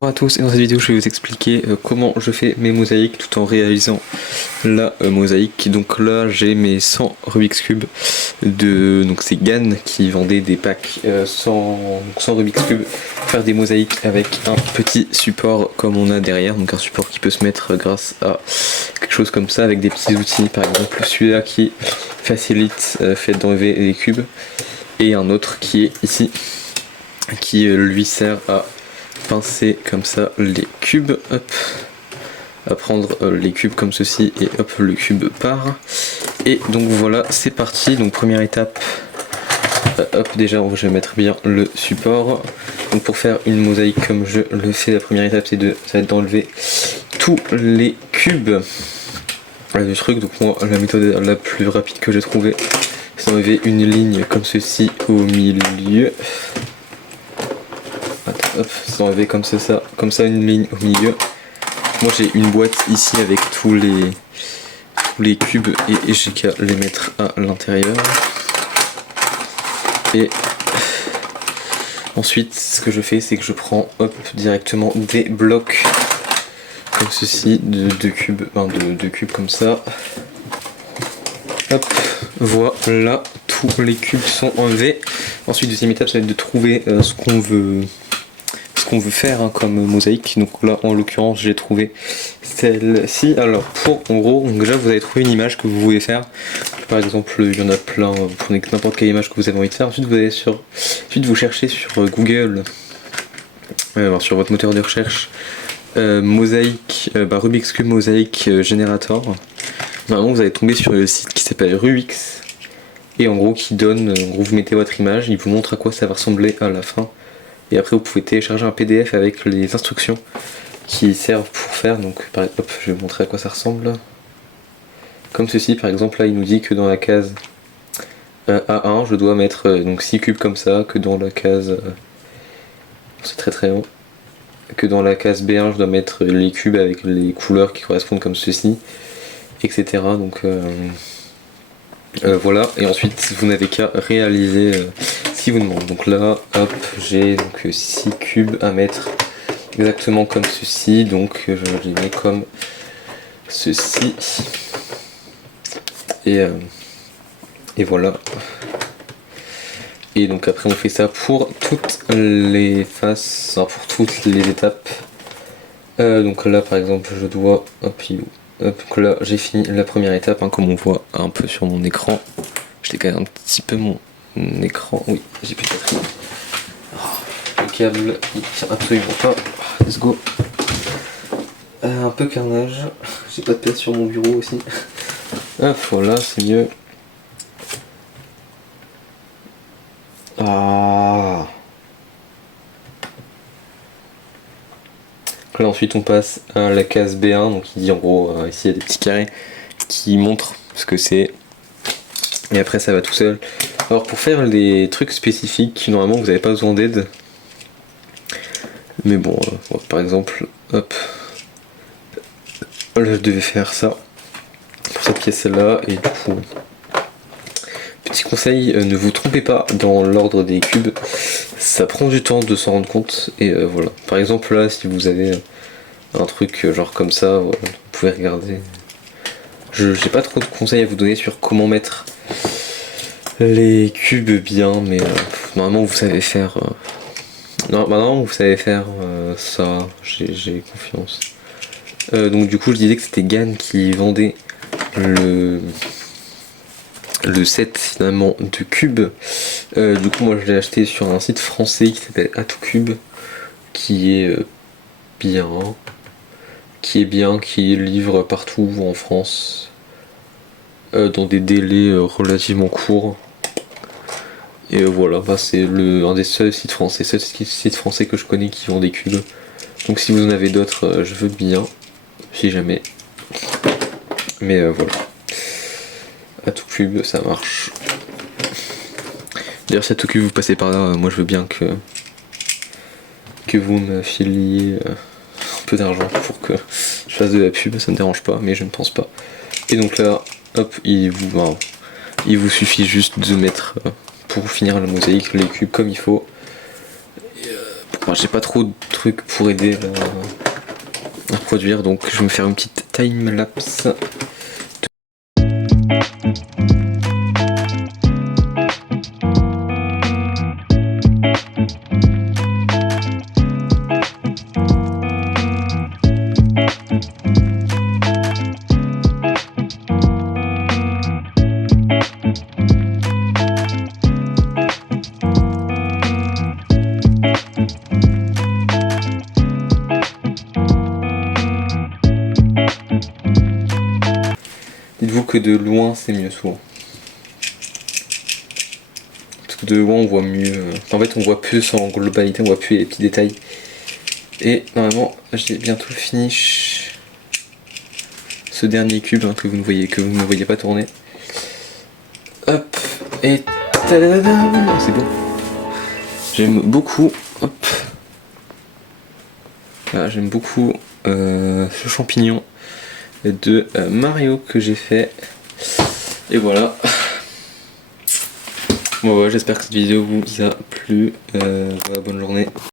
Bonjour à tous, et dans cette vidéo je vais vous expliquer comment je fais mes mosaïques tout en réalisant la mosaïque. Donc là j'ai mes 100 Rubik's Cube donc c'est Gan qui vendait des packs 100 Rubik's Cube pour faire des mosaïques avec un petit support comme on a derrière, donc un support qui peut se mettre grâce à quelque chose comme ça avec des petits outils, par exemple celui-là qui facilite le fait d'enlever les cubes, et un autre qui est ici qui lui sert à pincer comme ça les cubes, hop, à prendre les cubes comme ceci, et hop, le cube part. Et donc voilà, c'est parti. Donc première étape, hop, déjà je vais mettre bien le support. Donc pour faire une mosaïque comme je le fais, la première étape ça va être d'enlever tous les cubes du truc. Donc moi la méthode la plus rapide que j'ai trouvée, c'est d'enlever une ligne comme ceci au milieu. Hop, c'est enlevé comme ça une ligne au milieu. Moi j'ai une boîte ici avec tous les cubes et j'ai qu'à les mettre à l'intérieur. Et ensuite ce que je fais, c'est que je prends directement des blocs comme ceci, de cubes, de cubes comme ça. Hop, voilà, tous les cubes sont enlevés. Ensuite deuxième étape, ça va être de trouver ce qu'on veut faire comme mosaïque. Donc là en l'occurrence j'ai trouvé celle-ci. Alors en gros, donc déjà vous avez trouvé une image que vous voulez faire. Par exemple il y en a plein, vous prenez n'importe quelle image que vous avez envie de faire. Ensuite vous cherchez sur Google, sur votre moteur de recherche, mosaïque, Rubik's Cube mosaïque Generator. Normalement vous allez tomber sur le site qui s'appelle Rubix, et en gros qui donne, en gros vous mettez votre image, il vous montre à quoi ça va ressembler à la fin. Et après vous pouvez télécharger un PDF avec les instructions qui servent pour faire. Donc hop, je vais vous montrer à quoi ça ressemble. Comme ceci, par exemple là il nous dit que dans la case A1 je dois mettre donc 6 cubes comme ça, que dans la case c'est très haut, que dans la case B1 je dois mettre les cubes avec les couleurs qui correspondent comme ceci, etc. Donc voilà, et ensuite vous n'avez qu'à réaliser ce qu'il vous demande. Donc là, hop, j'ai donc 6 cubes à mettre exactement comme ceci, donc je les mets comme ceci, et voilà. Et donc après on fait ça pour toutes les faces, enfin, pour toutes les étapes. Donc là par exemple je dois, hop, donc là j'ai fini la première étape, comme on voit un peu sur mon écran. Je décale un petit peu mon écran, oui j'ai plus de batterie. Le câble il tient absolument pas, let's go. Un peu carnage, j'ai pas de place sur mon bureau aussi. Ah voilà, c'est mieux. Ah. Là ensuite on passe à la case B1, donc il dit en gros ici il y a des petits carrés qui montrent ce que c'est, et après ça va tout seul. Alors pour faire les trucs spécifiques, normalement vous n'avez pas besoin d'aide, mais bon, par exemple, hop, là je devais faire ça pour cette pièce là, et du coup, petit conseil, ne vous trompez pas dans l'ordre des cubes, ça prend du temps de s'en rendre compte, et voilà. Par exemple là, si vous avez un truc genre comme ça, voilà, vous pouvez regarder. J'ai pas trop de conseils à vous donner sur comment mettre les cubes bien, mais normalement vous savez faire. Maintenant vous savez faire ça, j'ai confiance. Donc du coup je disais que c'était Gan qui vendait le set finalement de cubes. Du coup moi je l'ai acheté sur un site français qui s'appelle Atocube, qui est qui livre partout en France dans des délais relativement courts. Et voilà, c'est un des seuls sites français que je connais qui vend des cubes. Donc si vous en avez d'autres, je veux bien, si jamais. Mais voilà. À tout cube, ça marche. D'ailleurs si à tout cube vous passez par là, moi je veux bien que vous me filiez un peu d'argent pour que je fasse de la pub, ça me dérange pas, mais je ne pense pas. Et donc là, hop, il vous suffit juste de mettre, pour finir la mosaïque, les cubes comme il faut. Et enfin, j'ai pas trop de trucs pour aider à produire, donc je vais me faire une petite time lapse. Dites-vous que de loin c'est mieux souvent. Parce que de loin on voit mieux. En fait on voit plus en globalité, on voit plus les petits détails. Et normalement j'ai bientôt le finish. Ce dernier cube hein, que vous ne voyez pas tourner. Hop, et tadadam, c'est beau. J'aime beaucoup. Hop. Voilà, j'aime beaucoup ce champignon de Mario que j'ai fait. Et voilà. Bon, ouais, j'espère que cette vidéo vous a plu. Voilà, bonne journée.